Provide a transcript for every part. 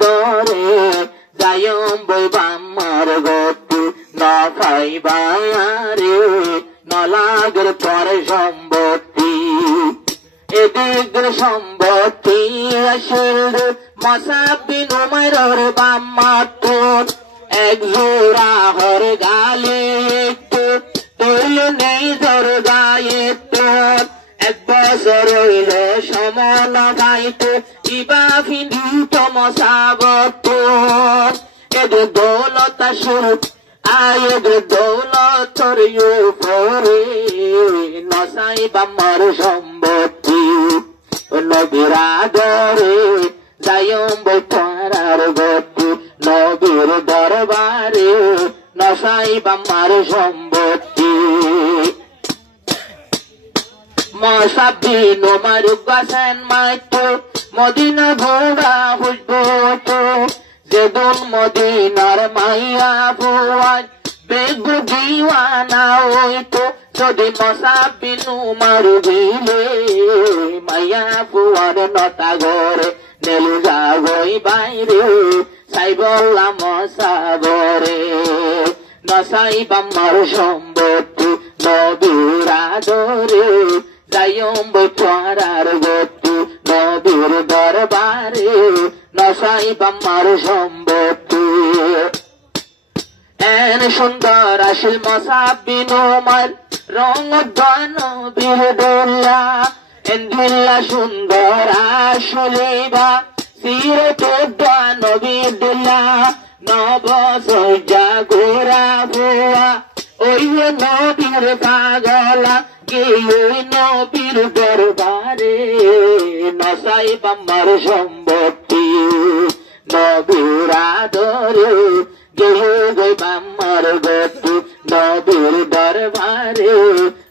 দরে যায়ম বই বাম্মার গতি না পাইবারে নলাগের পরে সম্পত্তি এদিকের সম্পত্তি আসিল মসাবিন উমাইর বাম্মার এক জোড়া হর গালে তোল নেই জোর গায়ে তোর এক বছর হইল সমান গাইতো ইবা ফিন্দিত মশাবত এদের দৌলত শুরু আয়েদের দৌলতর উপরে নসাই বাম্মার সম্পত্তি নবীর আদরে যায়ম বই পারার গতি নবীর দরবারে নসাই বাম্মার সম্পত্তি মসাবিন উমার গাছেন মাইতো মদিনা ঘোড়া হুজবতো যেদুন মদিনার মাইয়া বুয়াজ বেগ দিওয়ানা হইতো যদি মসাবিন উমার দিলে মাইয়া বুয়ার নটা ঘরে নেলু যাগই বাইরে সাইবল্লা মসাবরে নসাই বাম্মার সম্পত্তি নবীর আদরে যায়ম বই পারার গতি নবীর দরবারে নসাই বাম্মার সম্পত্তি এন সুন্দর আসিল মসাবিন উমার রং নবীর দোল্লা এন্দিল্লা সুন্দর আসলিবা সিরতে নবীর দোল্লা নব সজ্জা গোরা ভুয়া ওই নবীর পাগলা কে ওই নবীর দরবারে নসাই বাম্মার সম্পত্তি নবীর আদরে গেহে গই বাম্মার গতি নবীর দরবারে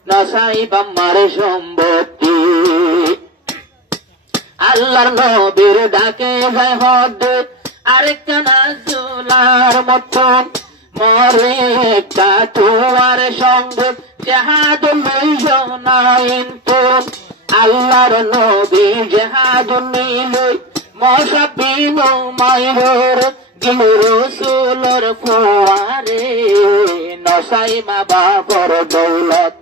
নসাই বাম্মার সম্পত্তি আল্লাহর নবীর ডাকে যায় হদ আরেকটা নাজুলার মতন মরে একটা তোমার সঙ্গে জাহাদ লইন আল্লাহর নবী জাহাদ নিল মসাবিন উমাইর গিল রাসূলের ফুয়ারে নসাই মা বাবার দৌলত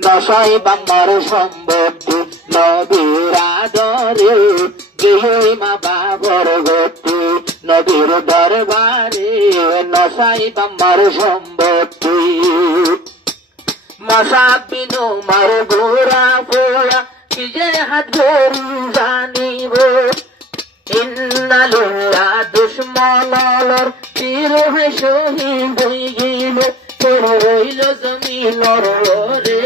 নসাই বাম্মার সম্পত্তি নবীর আদরে গিল মা বাবার গতি নবীর দরবারে নসাই বাম্মার সম্পত্তি মসাবিন উমার গোরা ফোয়া কি যে হাত গরু জানিব ইন্নালিল্লাহ দুশ্মনর তীর হয় শহীদ হয়ে গেল রইল জমিনর রে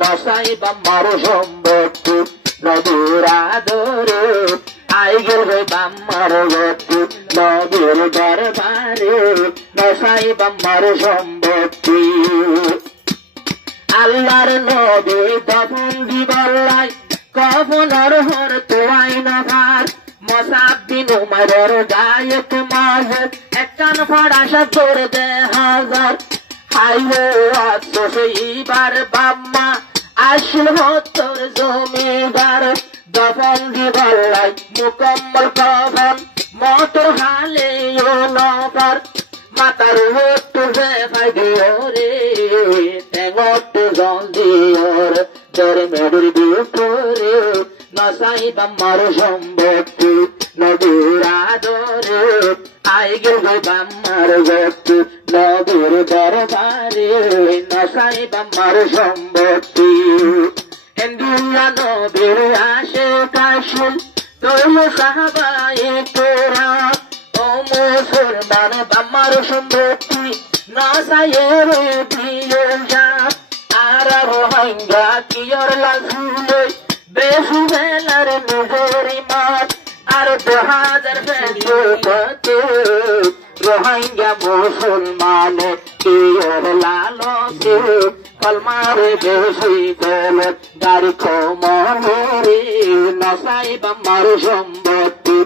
নসাই বাম্মার সম্পত্তি নবীর আদরে আই গেল বাম্মার গতি নবীর দরবারে নসাই বাম্মার সম্পত্তি আল্লাহর নবী দফন দিবল্লাই কফনর হর তোয়াই না ভার মসাবিন উমারের গায়ক মাঝে একখান ফড়াশা করে দে হাজার হাইলে আফসোস এইবার বাম্মা আসল হতর জমিদার দফন দিবল্লাই মুকম্মল কফন মতর হালে নফার মাতার হত যে ফাইদিও রে তেঙ্গট জল দিওর দরে মেডুর বিপরে নসাই বাম্মার সম্পত্তি নবীর আদরে আই গেল বাম্মার গতি নবীর দরবারে নসাই বাম্মার সম্পত্তি এন্দিল্লা নবীর আসে কাশুল তোল সাহাবায়ে তোরা ও মুসলমান বাম্মার সম্পত্তি নসাইয়ের দিয়ে যা আর রোহিঙ্গা কিয়র লাগুলে বেশু বেলার নিজেরি মাত আর 2000 ফেসবুকতে রোহিঙ্গা মুসলমান কিয়র লালকে কলমারে বেশি গেলে গাড়ি কমরে নসাই বাম্মার সম্পত্তি